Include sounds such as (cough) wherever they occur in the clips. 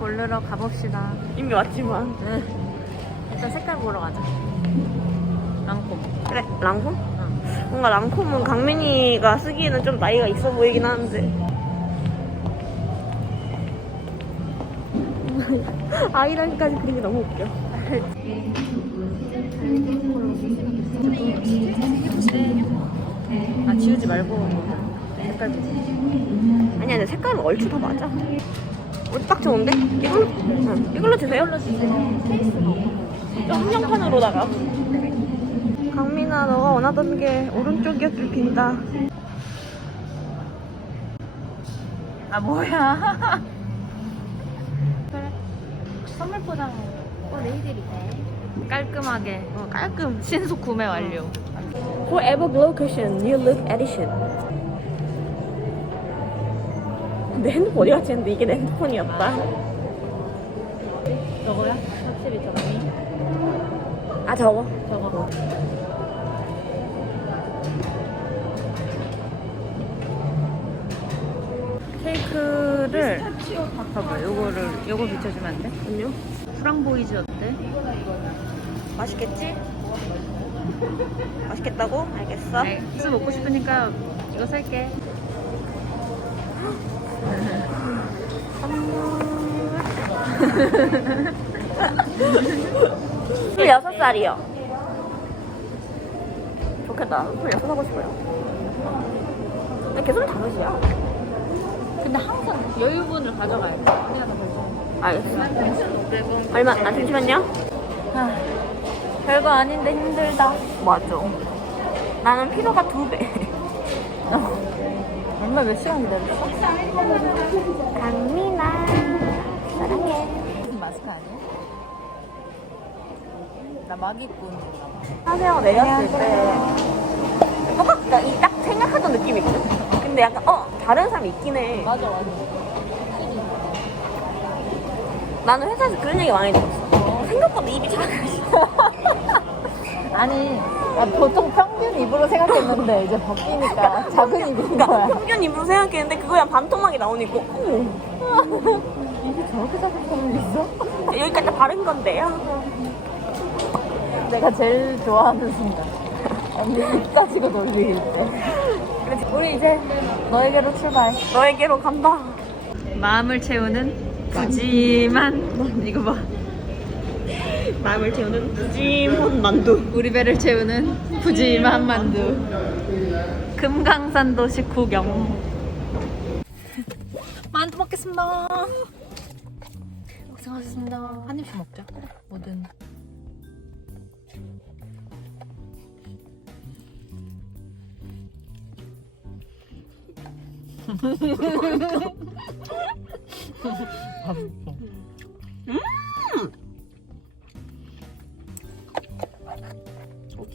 고르러 가봅시다. 이미 왔지만. 응. 일단 색깔 보러 가자. 랑콤. 그래, 랑콤? 응. 뭔가 랑콤은 강민이가 쓰기에는 좀 나이가 있어 보이긴 하는데. (laughs) 아이라인까지 그린 게 너무 웃겨. 아 지우지 말고 색깔 보고. 아니야, 근데 색깔은 얼추 다 맞아. 우리 딱 좋은데? 이걸로, 응, 이걸로 주세요. 이걸로 주세요. 케이스가 좀 한정판으로다가. 강민아, 너가 원하던 게 오른쪽이었길 빈다. 아 뭐야? 그래. (laughs) 선물 포장. 어 레이들이네. 깔끔하게. 어, 깔끔. 신속 구매 완료. Forever Glow Cushion New Look Edition. 내 핸드폰 어디 갔지 했는데 이게 내 핸드폰이었다. 저거야? 확실히 정리. 아, 저거. 저거. 케이크를 봐봐 요거를 요거 비춰주면 안 돼? 아니요. 프랑보이즈 어때? 맛있겠지? (laughs) 맛있겠다고? 알겠어. 네, 수 먹고 싶으니까 이거 살게. (laughs) 스물여섯 살이요. 좋겠다. 스물여섯 하고 싶어요. 근데 계속 다섯이야. 근데 항상 여유분을 가져가야 돼. 내가 더 결정. 알겠어. 얼마, 아, 잠시만요. 아, 별거 아닌데 힘들다. 맞아. 나는 피로가 두 배. (laughs) 얼마 몇 시간 기다렸어? 강민아, 사랑해. 무슨 마스크 아니야? 나 마기 꾼. 하세요 내렸을 때 똑같다 이딱 생각하던 느낌이 있거든 근데 약간 어 다른 사람이 있긴 해 맞아 맞아. 나는 회사에서 그런 얘기 많이 들었어 생각보다 입이 작으시다 아니 나 보통 평균 입으로 생각했는데 이제 바뀌니까 작은 입인 거야. 평균 입으로 생각했는데 그거야 반토막이 나오니까 어, 입이 저렇게 작은 사람이 있어? 여기까지 바른 건데요 내가 제일 좋아하는 순간. 언니 입 가지고 놀리기 때. 우리 이제 너에게로 출발. 너에게로 간다 마음을 채우는 푸짐한 이거 봐. 마음을 채우는 부짐한 만두 우리 배를 채우는 푸짐한 만두. 금강산 도시 구경. 만두 먹겠습니다. 고생하셨습니다. 한 입씩 먹자. 뭐든. (laughs)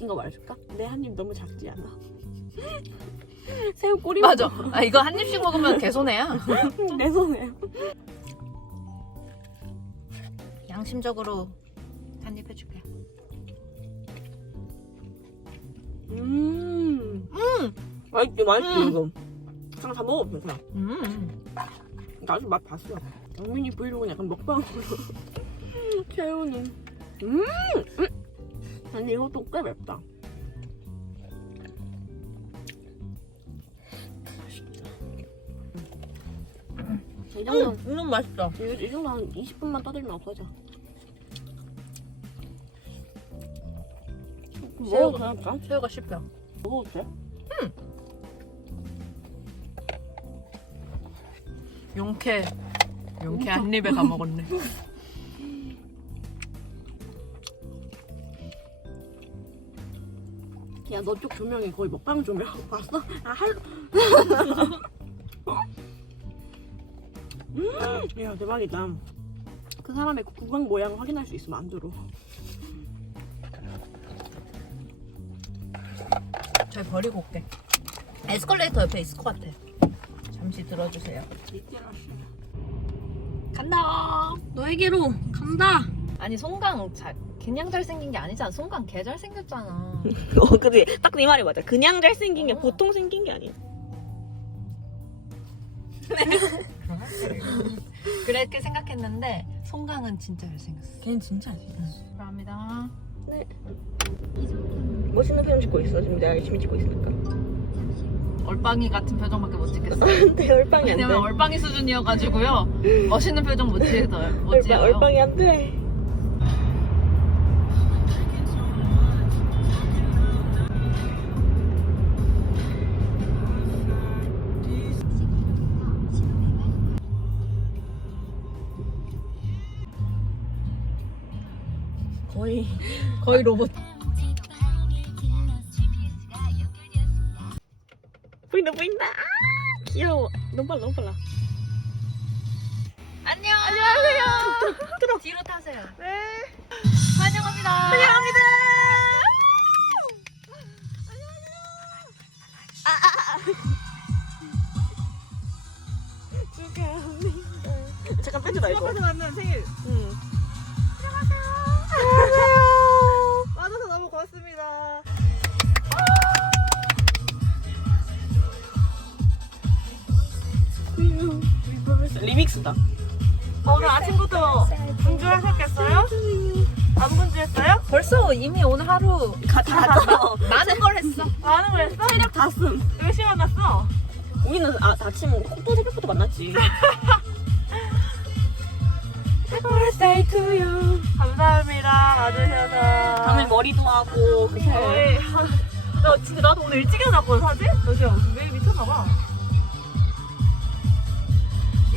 웃긴 거 말해줄까? 내 한 입 너무 작지 않아? (laughs) 새우 꼬리 맞아. 아 이거 한 입씩 먹으면 개손해야. 내 손에 양심적으로 한 입 해줄게. 음, 음, 맛있지, 맛있지, 음. 이거. 그냥 다 먹어보면 그냥. 음. 나도 맛 봤어. 영민이 브이로그는 약간 먹방으로 (laughs) 채우는. 음, 음. 아니 이것도 꽤 맵다. 이 정도, 음, 맛있다. 이, 이 정도 한 20분만 떠들면 없어져. 먹어도 되니까? 새우가 씹혀. 먹어도 돼? 용케. 용케 한 입에 다 먹었네. (laughs) 야, 너 쪽 조명이 거의 먹방 조명 (laughs) 봤어? 아, 할. (laughs) 음, 야, 대박이다. 그 사람의 그 구강 모양 확인할 수 있어, 만두로. 잘 버리고 올게. 에스컬레이터 옆에 있을 것 같아. 잠시 들어주세요. 간다. 너에게로 간다. 아니 송강 잘 그냥 잘생긴 게 아니잖아. 송강 개 잘생겼잖아. (laughs) 어, 그래. 딱 네 말이 맞아. 그냥 잘생긴 게 어. 보통 생긴 게 아니야. (laughs) 그렇게 생각했는데 송강은 진짜 잘생겼어. 걔는 진짜 안 생겼어. 감사합니다. 멋있는 표정 짓고 있어. 지금 내가 열심히 찍고 있으니까. 얼빵이 같은 표정밖에 못 찍겠어. 내 (laughs) 얼빵이 안 돼. 왜냐면 얼빵이 수준이어가지고요. 멋있는 표정 못 찍어요. 못 얼빵, 찍어요. 얼빵이 안 돼. 거의 거의 로봇. 보인다 보인다. 아, 귀여워. 너무 빨라 너무 빨라. 안녕. 안녕하세요. 들어. 뒤로 타세요. 네. 환영합니다. 환영합니다. 축하합니다. 잠깐 빼주다 이거. 옆에서 만난 생일 응. 리믹스다. 오늘 아침부터 분주하셨겠어요? 안 분주했어요? 벌써 이미 오늘 하루 가, 다 갔어. 많은 걸 했어. 많은 걸 했어? 체력 다 쓴. 몇 시에 만났어? 우리는 아, 아침 또 새벽부터 만났지. (laughs) birthday to you. 감사합니다. 와주셔서. 다음에 머리도 하고 그새 어이, 나 진짜 나도 오늘 일찍 일어났거든 사실? 너 진짜 매일 미쳤나봐.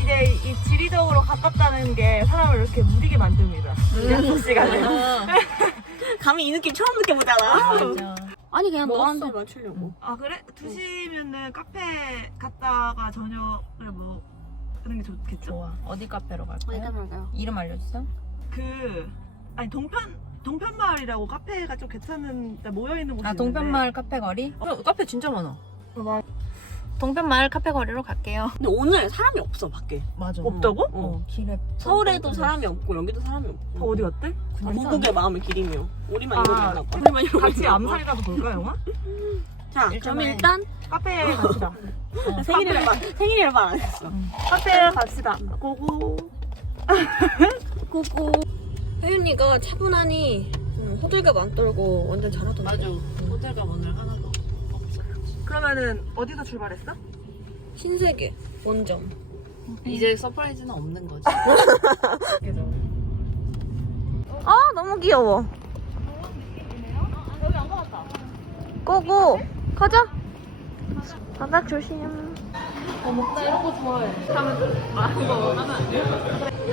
이제 이 지리적으로 가깝다는 게 사람을 이렇게 무디게 만듭니다. 약속 시간에. (laughs) 감히 이 느낌 처음 느껴보잖아. 맞아. 아니 그냥. 너한테 맞추려고. 아 그래? 2시면은 카페 갔다가 저녁을 뭐 하는 게 좋겠죠? 좋아. 어디 카페로 갈까요? 갈까요? 이름 알려주세요. 그 아니 동편 동편마을이라고 카페가 좀 괜찮은 데 모여 있는 곳이 아 동편마을 카페 거리? 어, 카페 진짜 많아. 있는데 동편 마을 카페 거리로 갈게요. 근데 오늘 사람이 없어 밖에. 맞아. 없다고? 어, 길에. 서울에도 사람이 없고 여기도 사람이 없고. 다 어디 갔대? 다 무국의 마음의 길이며 우리만 아, 이러고 있나 봐. 우리만 이러고 같이 있나 봐. 암살이라도 볼까 영화? 자, 그럼 일단 카페에 (laughs) 갑시다. 어, 생일이라 말 생일이라 말 안 했어. 카페에 갑시다. 고고. (laughs) 고고. 혜윤이가 차분하니 음, 호들갑 안 떨고 완전 잘하던데. 맞아. 호텔가 오늘 하나도. 그러면은 어디서 출발했어? 신세계 원점. 이제 서프라이즈는 없는 거지. (laughs) 아 너무 귀여워. 고고 가자. 바닥 조심. 어, 먹다 이런 거 좋아해. 하면 많은 거 하면 안 돼?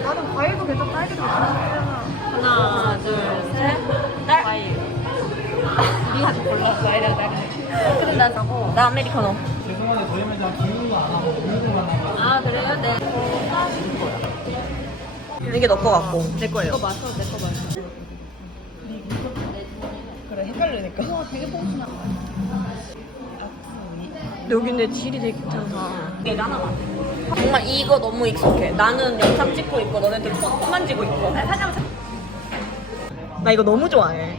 나는 과일도 괜찮다. 딸기도 괜찮아. 하나, 둘, 셋. 딸. 과일. 네가 골라 과일이랑 딸. 그래 나 자고 나 아메리카노. 아 그래요? 네. 이게 너 거 같고. 내 거예요. 이거 마셔, 내거 마셔. 그래 헷갈리니까. 여기 내 질이 되게 괜찮아. 이게 하나만. 정말 이거 너무 익숙해. 나는 영상 찍고 있고 너네들 폰 만지고 있고. 나 이거 너무 좋아해.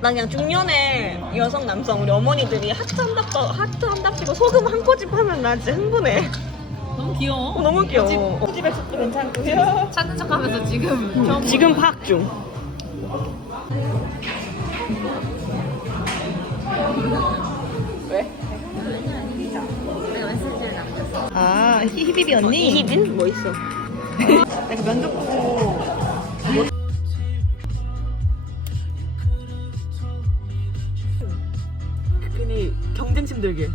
난 그냥 중년의 여성 남성 우리 어머니들이 하트 한 답, 하트 한 답시고 소금 한 꼬집 하면 나 진짜 흥분해. 너무 귀여워. 어, 너무 귀여워. 집에서도 괜찮고요. 찾는 척하면서 지금 처음 지금 파악 중. 아 히비비 언니. 이희빈? 뭐 있어? 내가 면접 보고 경쟁심 들게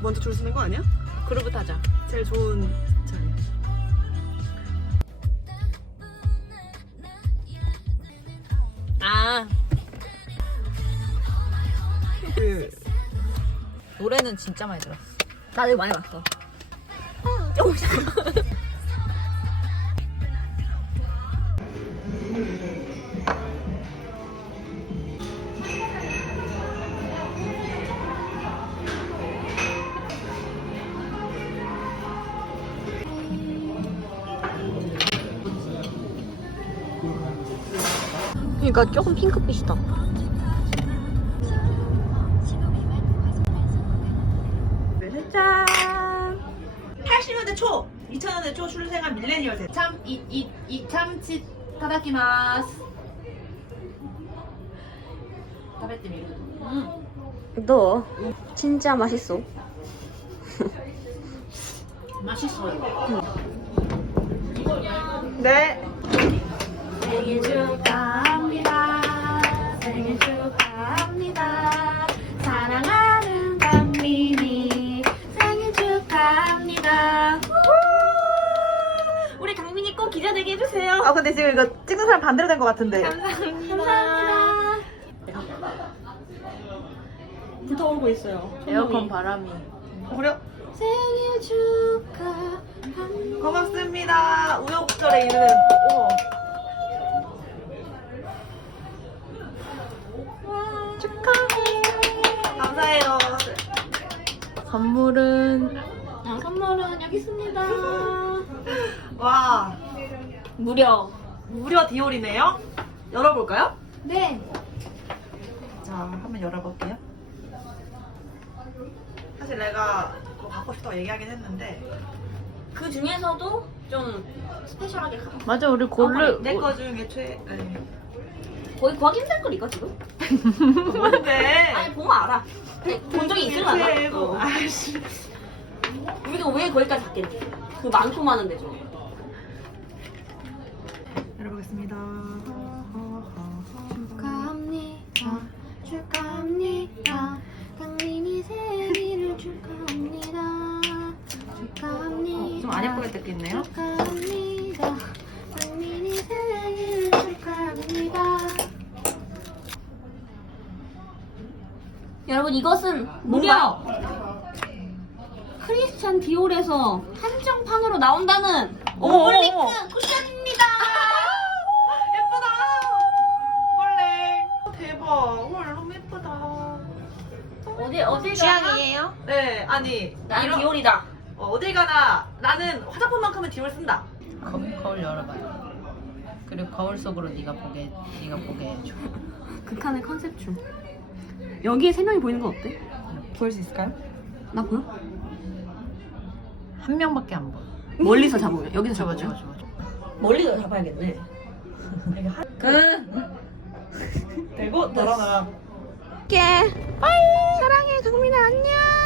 먼저 줄 서는 거 아니야? 그룹 타자. 제일 좋은 자리. 아 그 노래는 진짜 많이 들었어. 나 이거 많이 봤어. 그러니까 조금 핑크빛이다. 짠. 80년대 초 2000년대 초 출생한 밀레니얼 세대. 참, 이, 이, 이 참치 타다키마스. 타베트미. 너 진짜 맛있어. (laughs) 맛있어요. 네. 생일 축하 반대로 된 것 같은데. 감사합니다. 불타오르고 있어요. 에어컨 바람이. 그래요? 생일 축하합니다. 고맙습니다. 우여곡절에 이르는. 오. 축하해. 감사해요. 선물은 아, 선물은 여기 있습니다. 와, 무려 무려 디올이네요. 열어볼까요? 네. 자, 한번 열어볼게요. 사실 내가 뭐 갖고 싶다고 얘기하긴 했는데 그 중에서도 좀 스페셜하게 가. 맞아 우리 고르 내 거 중에 최... 네. 거의 구하기 힘들 걸 이거 지금? (laughs) 뭔데? 아니 보면 알아. 아니, 본 적이 있을만하. 최고. 어. 아이씨. 우리가 왜 거기까지 갔겠니? 그 많고 많은데 좀. 열어보겠습니다. 축하합니다. 축하합니다. 강민이 생일을 축하합니다. 축하합니다. 좀안 예쁘게 뜯겠네요. 축하합니다. 강민이 생일을 축하합니다. 여러분 이것은 무려 크리스찬 디올에서 한정판으로 나온다는 어머, 어머, 오블리크 어머. 쿠션입니다. 어디 어디 취향이에요? 네, 아니 난 이런- 디올이다. 어, 어딜 가나 나는 화장품만큼은 디올 쓴다. 거, 거울 열어봐요. 그리고 거울 속으로 네가 보게 네가 보게 해줘. 극한의 컨셉 중. 여기에 세 명이 보이는 건 어때? 보일 수 있을까요? 나 보여? 한 명밖에 안 보여. 멀리서 잡으면 여기서 저거 저거. 멀리서 잡아야겠네. 그 (laughs) 대고 너랑 나랑 사랑해 강민아 안녕.